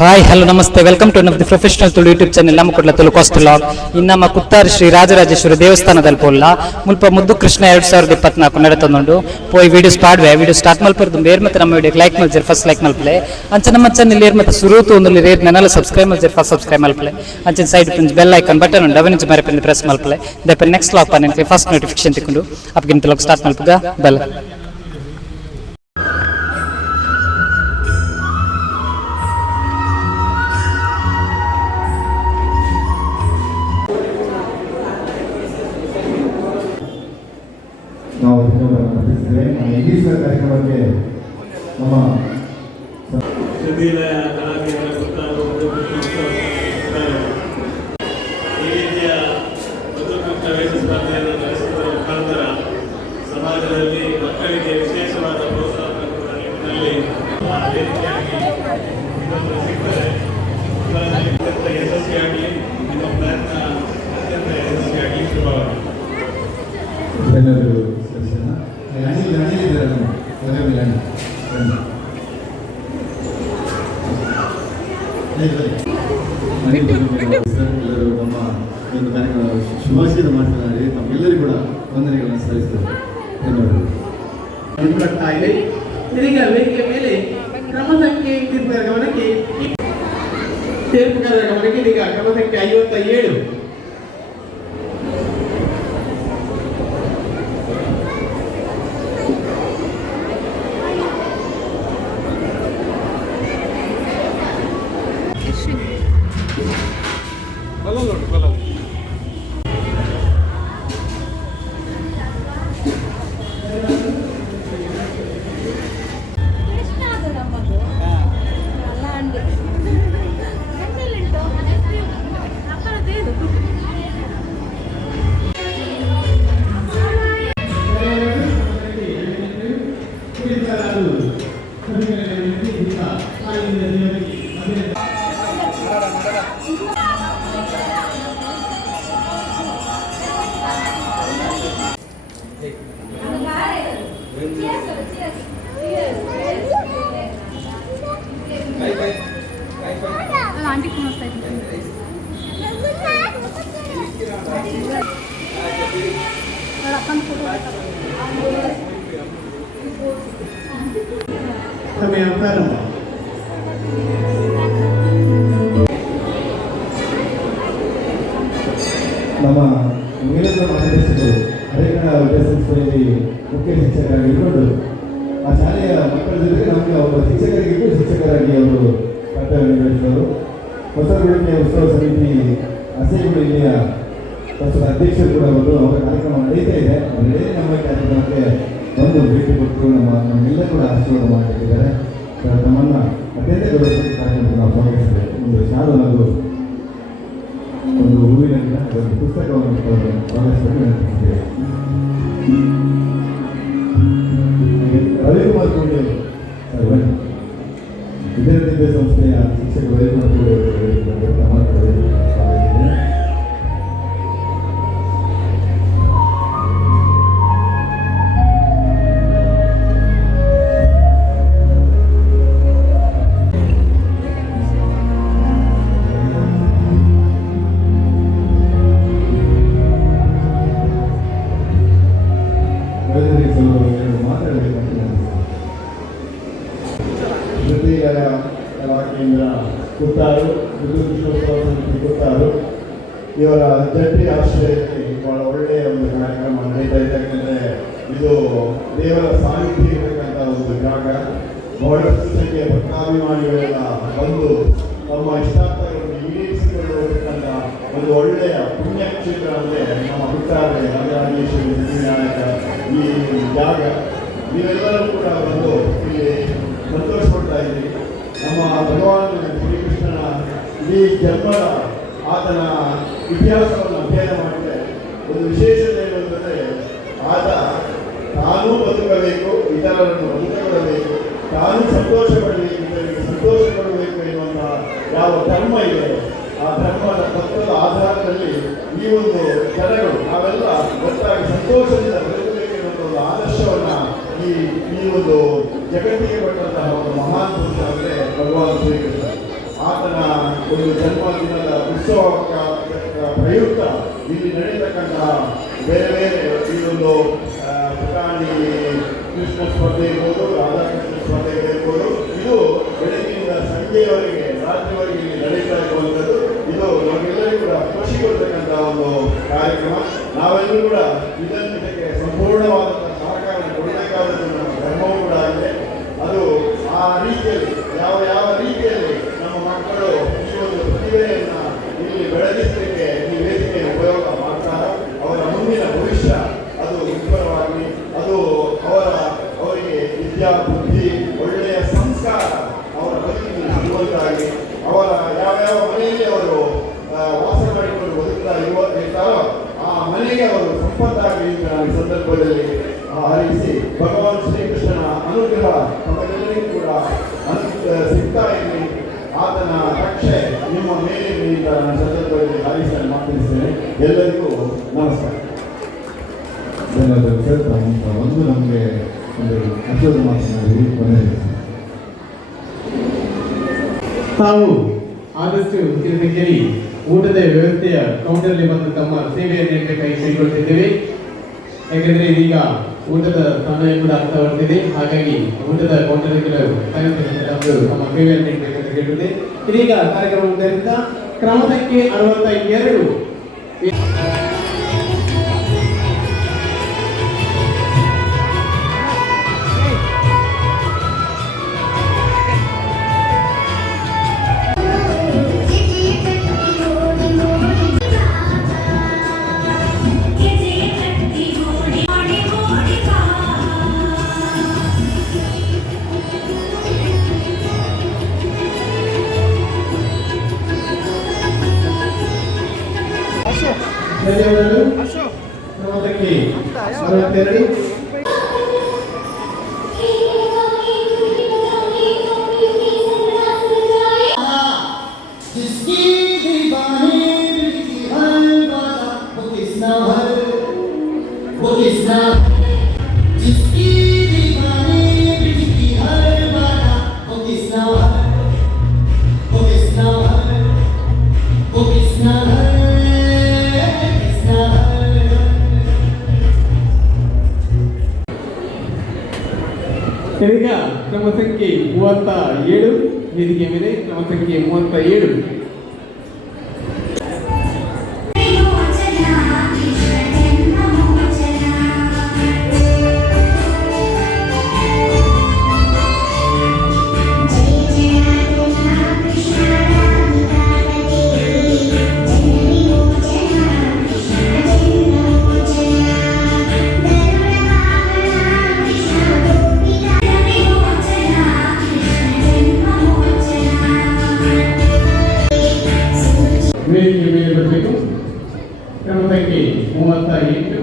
Hi hello ನಮಸ್ತೆ welcome to one of the professional Tulu YouTube channel ನಮ್ಮ Kudla Tulu cast log ಇನ್ನಮ್ಮ ಕುತ್ತಾರ್ ಶ್ರೀ ರಾಜರಾಜೇಶ್ವರಿ ದೇವಸ್ಥಾನದಲ್ಲಿ ಪೋಲ್ಲ ಮುಲ್ಪ ಮುದ್ದು ಕೃಷ್ಣ 2024 ನಡೆತೊಂದುಂಡು ಪೋಯಿ ವಿಡಿಯೋ ಸ್ಟಾರ್ಟ್ ಮಲ್ಪರ್ದು ಬೇರೆ ಮತ್ತೆ ನಮ್ಮ ವಿಡಿಯೋಗೆ ಲೈಕ್ ಮಲ್ಜರ್ ಫಸ್ಟ್ ಲೈಕ್ ಮಲ್ಪಲೆ ಅಂಚ ನಮ್ಮ ಚಾನೆಲ್ ಏರ್ ಮತ್ತೆ ಸುರುತು ಒಂದು ರೇಟ್ ನೆನಲ ಸಬ್ಸ್ಕ್ರೈಬ್ ಮಲ್ಜರ್ ಫಸ್ಟ್ ಸಬ್ಸ್ಕ್ರೈಬ್ ಮಲ್ಪಲೆ ಅಂಚ ಸೈಡ್ ಪಿಂಜ್ ಬೆಲ್ ಐಕಾನ್ ಬಟನ್ ಉಂಡು ಅವನಿಂಚ ಮರೆ ಪಿಂಜ್ ಪ್ರೆಸ್ ಮಲ್ಪಲೆ ದೆಪ ನೆಕ್ಸ್ಟ್ ಲಾಗ್ ಪನ್ನೆಂಟ್ಲಿ ಫಸ್ಟ್ ನೋಟಿಫಿಕೇಶನ್ ತಿಕ್ಕೊಂಡು ಅಪ್ಗಿಂತ ಲಾಗ್ ಸ್ಟಾರ್ಟ್ ಮಲ್ಪುಗ ಬೆಲ್ ನಾವು ನಡೆಸಿದ್ದೇವೆ. ಇಂಗ್ಲೀಷ್ ಕಾರ್ಯಕ್ರಮಕ್ಕೆ ನಮ್ಮ ಈ ರೀತಿಯ ಸ್ಪರ್ಧೆಯನ್ನು ನಡೆಸುವುದರ ಮುಖಾಂತರ ಸಮಾಜದಲ್ಲಿ ಮಕ್ಕಳಿಗೆ ವಿಶೇಷವಾದ ಪ್ರೋತ್ಸಾಹ ನಿಟ್ಟಿನಲ್ಲಿ ಅತ್ಯಂತ ಯಶಸ್ವಿಯಾಗಲಿ, ನಿಮ್ಮ ಪ್ರಯತ್ನ ಅತ್ಯಂತ ಯಶಸ್ವಿಯಾಗಲಿ. ಶುಭವಾಗಲಿ. ಎಲ್ಲರೂ ನಮ್ಮ ಒಂದು ಕಾರ್ಯಕ್ರಮ ಶುಭಾಶಯ ಮಾತನಾಡಿ ತಮ್ಮೆಲ್ಲರಿಗೂ ಕೂಡ ವಂದನೆಗಳನ್ನು ಸಲ್ಲಿಸ್ತೇವೆ. ಧನ್ಯವಾದಗಳು. ಇದೀಗ ವೇದಿಕೆ ಮೇಲೆ ಕ್ರಮ ಸಂಖ್ಯೆ ತೀರ್ಪುಗಾರ ಗಮನಕ್ಕೆ ಇದೀಗ ಕ್ರಮ ಸಂಖ್ಯೆ 57 ಸಮಯ ಪ್ರಾರಂಭ. ನಮ್ಮ ವೀರೇಂದ್ರ ಮಹಾದೇಶರು ಹರೇಕಳ ವಿದ್ಯಾಸಂಸ್ಥೆಯಲ್ಲಿ ಮುಖ್ಯ ಶಿಕ್ಷಕರಾಗಿ ಇಟ್ಕೊಂಡು ಆ ಶಾಲೆಯ ಮಕ್ಕಳ ಜೊತೆಗೆ ನಮಗೆ ಒಬ್ಬ ಶಿಕ್ಷಕರಾಗಿ ಅವರು ಕರ್ತವ್ಯ ನಿರ್ವಹಿಸಿದರು. ಹೊಸಗುಳಿಕೆ ಉತ್ಸವ ಸಮಿತಿ ಅಸೆಗಳು ಇಲ್ಲಿಯ ಪ್ರಸ್ತುತ ಅಧ್ಯಕ್ಷರು ಕೂಡ ಬಂದು ಅವರ ಕಾರ್ಯಕ್ರಮ ನಡೀತಾ ಇದೆ. ಅವರೇ ನಮ್ಮ ಕಾರ್ಯಕ್ರಮಕ್ಕೆ ಒಂದು ಭೇಟಿ ಕೊಟ್ಟು ನಮ್ಮೆಲ್ಲ ಕೂಡ ಆಶೀರ್ವಾದ ಮಾಡಿಟ್ಟಿದ್ದಾರೆ. ತಮ್ಮನ್ನು ಅತ್ಯಂತ ಗೌರವಿಸಿದ ಕಾರ್ಯಕ್ರಮಕ್ಕೆ ನಾವು ಸ್ವಾಗತಿಸ್ತೇವೆ. ಒಂದು ಶಾಲು ಹಾಗೂ ಒಂದು ಹೂವಿನಿಂದ ಒಂದು ಪುಸ್ತಕವನ್ನು ಸ್ವಾಗತಿಸಲು ವಿನಂತಿಸಿದ್ದೇವೆ. ರವಿಕುಮಾರ್ ಕೋಡೆ ವಿದ್ಯಾರ್ಥಿ ಸಂಸ್ಥೆಯ ಶಿಕ್ಷಕ ರವಿಕುಮಾರ್ ಕೋಡೆ ಕೇಂದ್ರ ಕುತ್ತಾರು ಕೃಷ್ಣೋತ್ಸವ ಸಮಿತಿ ಕುತ್ತಾರು ಇವರ ಜಂಟಿ ಆಶ್ರಯದಲ್ಲಿ ಬಹಳ ಒಳ್ಳೆಯ ಒಂದು ಕಾರ್ಯಕ್ರಮ ನಡೀತಾ ಇದೆ. ಯಾಕಂದರೆ ಇದು ದೇವರ ಸಾನ್ನಿಧ್ಯ ಇರತಕ್ಕಂಥ ಒಂದು ಜಾಗ. ಬಹಳಷ್ಟು ಸಂಖ್ಯೆಯ ಭಕ್ತಾಭಿಮಾನಿಗಳೆಲ್ಲ ಬಂದು ತಮ್ಮ ಇಷ್ಟಾರ್ಥಗಳನ್ನು ಈಡೇರಿಸಿಕೊಳ್ಳತಕ್ಕಂಥ ಒಂದು ಒಳ್ಳೆಯ ಪುಣ್ಯಕ್ಷೇತ್ರ ಅಂದರೆ ನಮ್ಮ ಕುತ್ತಾರ ರಾಜರಾಜೇಶ್ವರಿ ವಿನಾಯಕ ಈ ಜಾಗ. ನೀವೆಲ್ಲರೂ ಕೂಡ ಬಂದು ಇಲ್ಲಿ ಸಂತೋಷ ಪಡ್ತಾ ಇದ್ದೀರಿ. ನಮ್ಮ ಭಗವಾನ್ ಶ್ರೀಕೃಷ್ಣನ ಇಡೀ ಜನ್ಮದ ಆತನ ಇತಿಹಾಸವನ್ನು ಅಧ್ಯಯನ ಮಾಡಿದರೆ ಒಂದು ವಿಶೇಷತೆ ಏನೆಂದರೆ ಆತ ತಾನೂ ಬದುಕಬೇಕು, ಇತರರನ್ನು ಬದುಕಬೇಕು, ತಾನು ಸಂತೋಷ ಪಡಬೇಕು, ಇತರರಿಗೆ ಸಂತೋಷ ಪಡಬೇಕು ಎನ್ನುವಂಥ ಯಾವ ಧರ್ಮ ಇದೆ ಆ ಧರ್ಮದ ತತ್ವದ ಆಧಾರದಲ್ಲಿ ಈ ಒಂದು ಜನಗಳು ನಾವೆಲ್ಲ ಒಟ್ಟಾಗಿ ಸಂತೋಷದಿಂದ ಬದುಕಬೇಕು ಎನ್ನುವಂಥ ಒಂದು ಆದರ್ಶವನ್ನು ಈ ಒಂದು ಜಗತ್ತಿಗೆ ಕೊಟ್ಟಂತಹ ಒಂದು ಮಹಾನ್ ಪುರುಷ ಅಂದರೆ ಭಗವಾನ್ ಶ್ರೀಕೃಷ್ಣ. ಆತನ ಒಂದು ಜನ್ಮದಿನದ ಉತ್ಸವಕ್ಕ ಪ್ರಯುಕ್ತ ಇಲ್ಲಿ ನಡೆಯತಕ್ಕಂತಹ ಬೇರೆ ಬೇರೆ ಈ ಒಂದು ಪುಟಾಣಿ ಕೃಷ್ಣ ಸ್ಪರ್ಧೆ ಇರ್ಬೋದು, ರಾಧಾಕೃಷ್ಣ ಸ್ಪರ್ಧೆ ಇರ್ಬೋದು, ಇದು ಬೆಳಗ್ಗಿನಿಂದ ಸಂಜೆಯವರೆಗೆ ರಾತ್ರಿವರೆಗೆ ಇಲ್ಲಿ ನಡೀತಾ ಇರುವಂಥದ್ದು. ಇದು ನಮಗೆಲ್ಲರಿಗೂ ಕೂಡ ಖುಷಿ ಕೊಡ್ತಕ್ಕಂಥ ಒಂದು ಕಾರ್ಯಕ್ರಮ. ನಾವೆಲ್ಲರೂ ಕೂಡ ಇದಕ್ಕೆ ಸಂಪೂರ್ಣವಾದಂಥ ಸಹಕಾರ ಕೊಡಬೇಕಾದದ್ದು ನಮ್ಮ ಧರ್ಮವೂ ಕೂಡ ಆಗಿದೆ. ಅದು ಆ ರೀತಿಯಲ್ಲಿ ಯಾವ ರೀತಿಯಲ್ಲಿ ನಮ್ಮ ಮಕ್ಕಳು ಈ ಒಂದು ಪ್ರತಿಭೆಯನ್ನು ಇಲ್ಲಿ ಬೆಳಗಿಸಲಿಕ್ಕೆ ಈ ವೇದಿಕೆಯನ್ನು ಉಪಯೋಗ ಮಾಡ್ತಾರೆ, ಅವರ ಮುಂದಿನ ಭವಿಷ್ಯ ಅದು ಉಜ್ವಲವಾಗಿ, ಅದು ಅವರಿಗೆ ವಿದ್ಯಾ ಬುದ್ಧಿ ಒಳ್ಳೆಯ ಸಂಸ್ಕಾರ ಅವರ ಬದುಕಿನಲ್ಲಿ ಸಿಗುವಂತಾಗಿ, ಅವರ ಯಾವ್ಯಾವ ಮನೆಯಲ್ಲಿ ಅವರು ವಾಸ ಮಾಡಿಕೊಂಡು ಇರ್ತಾರೋ ಆ ಮನೆಗೆ ಅವರು ಸಂಪತ್ತಾಗಿ ಈ ಸಂದರ್ಭದಲ್ಲಿ ಹರಿಸಿ ಭಗವಾನ್ ಶ್ರೀಕೃಷ್ಣನ ಅನುಗ್ರಹ ತಮಗೆಲ್ಲರಿಗೂ ಕೂಡ ಸಿಗ್ತಾ ಇರಲಿ, ಆತನ ರಕ್ಷೆ ನಿಮ್ಮ ಮೇಲೆ ನಾನು ಸಂದರ್ಭದಲ್ಲಿ ಹಾರಿಸಲು ಮಾತನಾಡಿಸ್ತೇನೆ. ಎಲ್ಲರಿಗೂ ನಮಸ್ಕಾರ. ಧನ್ಯವಾದ ಸರ್. ಒಂದು ನಮಗೆ ಒಂದು ಅಶೋಕ ಮಾತನಾಡಿ ಕೊನೆಯಲ್ಲಿ ತಾವು ಆದಷ್ಟು ತಿರುಗಿ ಊಟದ ವ್ಯವಸ್ಥೆಯ ಕೌಂಟರ್ಲಿ ಬಂದು ತಮ್ಮ ಸೇವೆಯನ್ನು ನೀಡಬೇಕಾಗಿ ಕೇಳಿಕೊಳ್ತಿದ್ದೇವೆ. ಯಾಕೆಂದರೆ ಇದೀಗ ಊಟದ ಸಮಯ ಕೂಡ ಆಗ್ತಾ ಬರ್ತಿದೆ. ಹಾಗಾಗಿ ಊಟದ ಕೌಂಟರ್ಗಳು ತಮ್ಮ ಸೇವೆಯನ್ನು ನೀಡಬೇಕಂತ ಕೇಳಿದೆ. ಇದೀಗ ಕಾರ್ಯಕ್ರಮ ಮುಂದುವರಿಸಿದ ಕ್ರಮ ಸಂಖ್ಯೆ 62 ಧನ್ಯವಾದಗಳು. ಕ್ರಮ ಸಂಖ್ಯೆ 62 जिसकी दीवानी की हर बात वो किसना भर, वो किसना जिसकी दीवानी की हर बात वो किसना भर, वो किसना भर, वो किसना भर, किसना भर. ಇದೀಗ ಕ್ರಮ ಸಂಖ್ಯೆ 37 ವೇದಿಕೆ ಮೇಲೆ ಕ್ರಮ ಸಂಖ್ಯೆ 37 ವೇದಿಕೆ ಮೇಲೆ ಬರಬೇಕು. ಕ್ರಮ ಸಂಖ್ಯೆ 38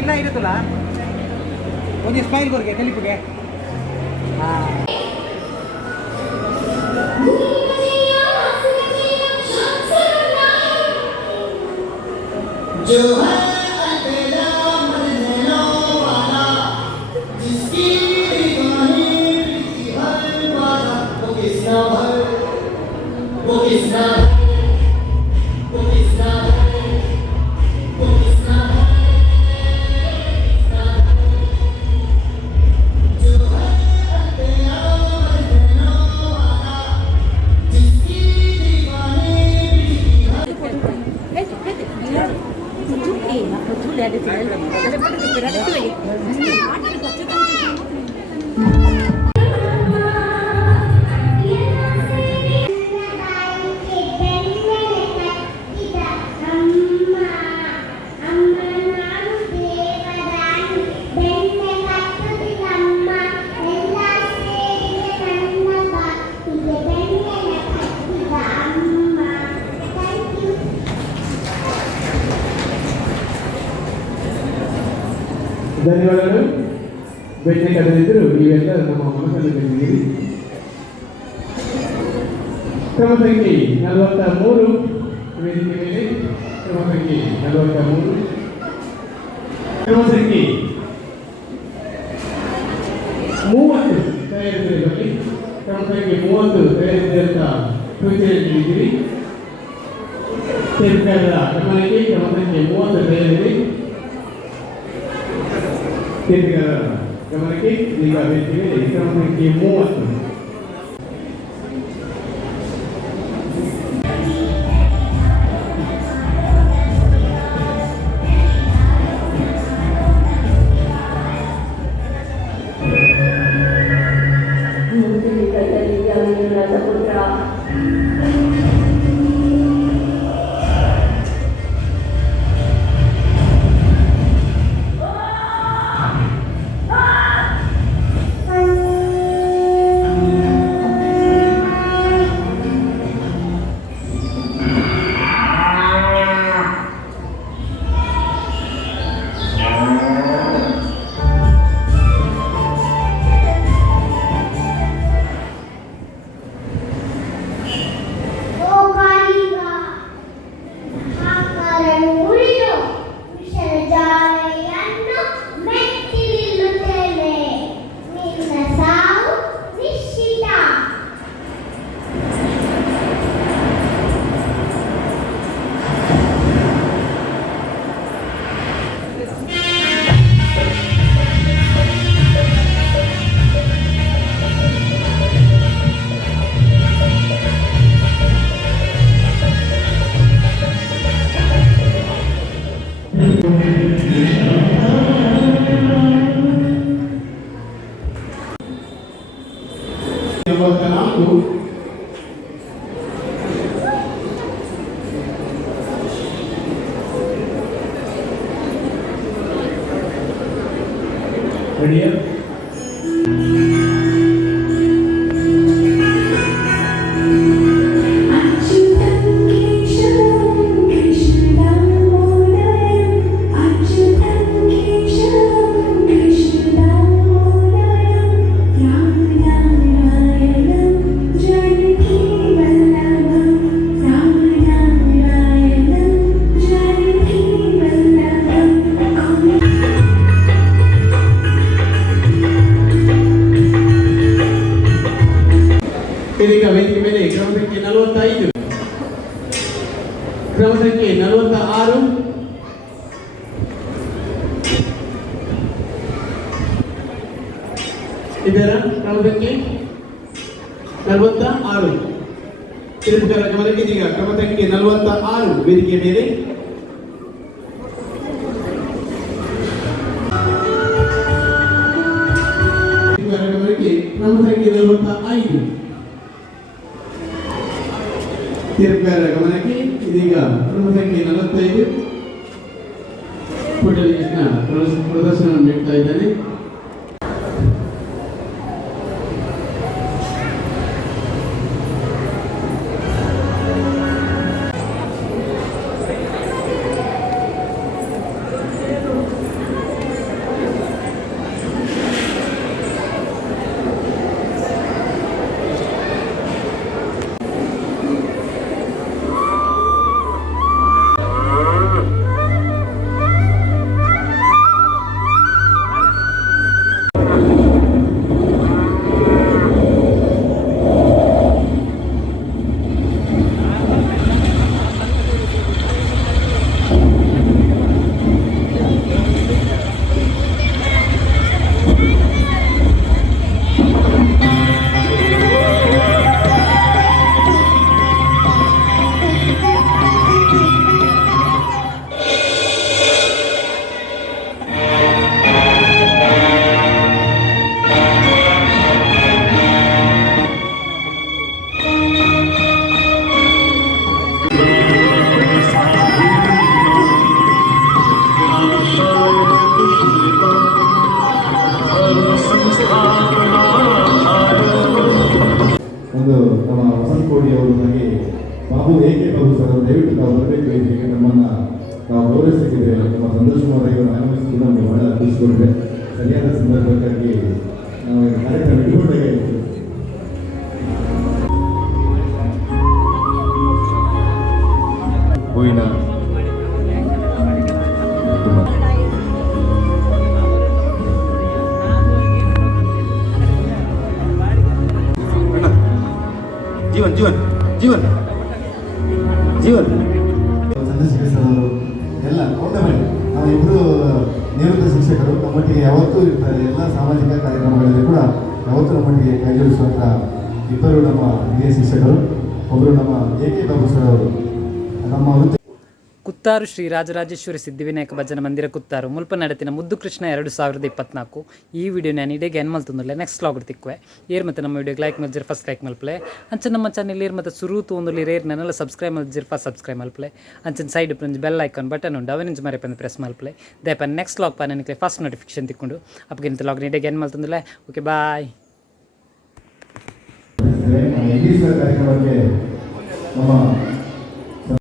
ಇಲ್ಲ ಇರುತ್ತಲ್ಲ ಒಂದು ಸ್ಮೈಲ್ ಕೊರ್ಗೆ ಕಲಿಪಿಗೆ जो है अलबेला मरने वाला, जिसकी दीवानी की हर बात वो किसना भर, वो ಧನ್ಯವಾದಗಳು. ಬೆಟ್ಟೆ ಕರೆದಿದ್ದರು ನೀವೆಲ್ಲ ನಮ್ಮ ಮನಸ್ಸನ್ನು ಗೆದ್ದಿದ್ದೀರಿ. ಕ್ರಮ ಸಂಖ್ಯೆ 43 ವೇದಿಕೆ ಮೇಲೆ. ಕ್ರಮ ಸಂಖ್ಯೆ 43. ಕ್ರಮ ಸಂಖ್ಯೆ 30 ತಯಾರಿಸಿದರೆ ಬರಲಿ. ಕ್ರಮ ಸಂಖ್ಯೆ 30 ತಯಾರಿಸಿದಂತ ಸೂಚನೆ ನೀಡಿದ್ದೀರಿ. ಸರ್ಕಾರದ ಗಮನಕ್ಕೆ ಕ್ರಮ ಸಂಖ್ಯೆ 30 ತಯಾರಿಸಿದೆ. ಕೇಂದ್ರಿಕರ ಗಮನಕ್ಕೆ ಈಗ ವೇದಿಕೆ ಕ್ರಮ ಸಂಖ್ಯೆ 30. Ready? ವೇದಿಕೆ ಮೇಲೆ ಕ್ರಮ ಸಂಖ್ಯೆ 45. ಕ್ರಮ ಸಂಖ್ಯೆ 46. ಇದರ ಕ್ರಮ ಸಂಖ್ಯೆ 46. ತಿರುಪುಕರ ಗಮನಕ್ಕೆ ಇದೀಗ ಕ್ರಮ ಸಂಖ್ಯೆ 46 ವೇದಿಕೆ ಮೇಲೆ. ಗಮನಕ್ಕೆ ಕ್ರಮ ಸಂಖ್ಯೆ 45. ತಿರುಪುಕರ ಗಮನಕ್ಕೆ ಇದೀಗ ಕ್ರಮ ಸಂಖ್ಯೆ 45 ಪುಟ್ಟಲಿ ಕೃಷ್ಣ ಪ್ರದರ್ಶನ ನೀಡ್ತಾ ಇದ್ದಾನೆ. ಸಿಕ್ಕಿದೆ. ನಮ್ಮ ಸಂತೋಷ್ ಕುಮಾರ್ ಇವರು ಆಗಮಿಸಿದ್ದು ನಮಗೆ ಬಹಳ ಖುಷಿಕೊಟ್ಟಿದೆ. ಸರಿಯಾದ ಸಂದರ್ಭಕ್ಕಾಗಿ ನಾವು ಈ ಕಾರ್ಯಕ್ರಮ ಇಟ್ಕೊಂಡಾಗಿತ್ತು. ಹೂವಿನ ಜೀವನ್ ಜೀವನ್ ಜೀವನ್ ಜೀವನ್ ಚಂದ್ರಶೇಖರ್ ಸರ್ ಅವರು ಎಲ್ಲ ಟೋರ್ನಮೆಂಟ್ ನಾವಿಬ್ಬರು ನಿವೃತ್ತ ಶಿಕ್ಷಕರು ನಮ್ಮೊಟ್ಟಿಗೆ ಯಾವತ್ತೂ ಇರ್ತಾರೆ. ಎಲ್ಲ ಸಾಮಾಜಿಕ ಕಾರ್ಯಕ್ರಮಗಳಲ್ಲಿ ಕೂಡ ಯಾವತ್ತೂ ನಮ್ಮೊಟ್ಟಿಗೆ ಕೈ ಜೋಡಿಸುವಂಥ ಇಬ್ಬರು ನಮ್ಮ ಹಿರಿಯ ಶಿಕ್ಷಕರು. ಒಬ್ಬರು ನಮ್ಮ AK ಬಾಬು ಸರ್ ಅವರು ನಮ್ಮ ವೃತ್ತಿ ಕುತ್ತಾರು ಶ್ರೀ ರಾಜರಾಜೇಶ್ವರಿ ಸಿದ್ಧಿವಿನಾಯಕ ಭಜನ ಮಂದಿರ ಕುತ್ತಾರು ಮುಲ್ಪ ನಡೆತಿನ ಮುದ್ದು ಕೃಷ್ಣ 2024 ಈ ವಿಡಿಯೋ ನಾನು ಇಡೀಗೆ ಏನು ಮಲ್ತಂದಿಲ್ಲ. ನೆಕ್ಸ್ಟ್ ಲಾಗ್ ತಿಕ್ಕುವೆ ಏರ್ ಮತ್ತು ನಮ್ಮ ವಿಡಿಯೋಗೆ ಲೈಕ್ ಮಲ್ಜಿರ್ ಫಸ್ಟ್ ಲೈಕ್ ಮಲ್ಪಲೆ ಅಂಚೆ ನಮ್ಮ ಚಾನಲ್ ಏರ್ ಮತ್ತು ಸುರುತು ಒಂದು ರೇರ್ ನನ್ನೆಲ್ಲ ಸಬ್ಸ್ಕ್ರೈಬ್ ಮಲ್ಜಿರ್ ಫಸ್ಟ್ ಸಬ್ಸ್ಕ್ರೈಬ್ ಮಲ್ಪಲೆ ಅಂಚೆ ಸೈಡ್ ಪ್ರಂಜ್ ಬೆಲ್ ಐಕಾನ್ ಬಟನ್ ಉಂಟು ಅವನಿಂಚ ಮರೆ ಪಂದು ಪ್ರೆಸ್ ಮಲ್ಪಲೆ ದಯಪ ನೆಕ್ಸ್ಟ್ ಲಾಗ್ ಪಾ ನನಗೆ ಫಸ್ಟ್ ನೋಟಿಫಿಕೇಶನ್ ತಿಕ್ಕೊಂಡು ಅಪ್ಪಗಿಂತ ಲಾಗ್ ಇಡೀಗೆ ಏನು ಮಲ್ತಂದಿಲ್ಲ. Okay bye. ಇಂಗ್ಲೀಷ್ ಕಾರ್ಯಕ್ರಮಕ್ಕೆ ನಮ್ಮ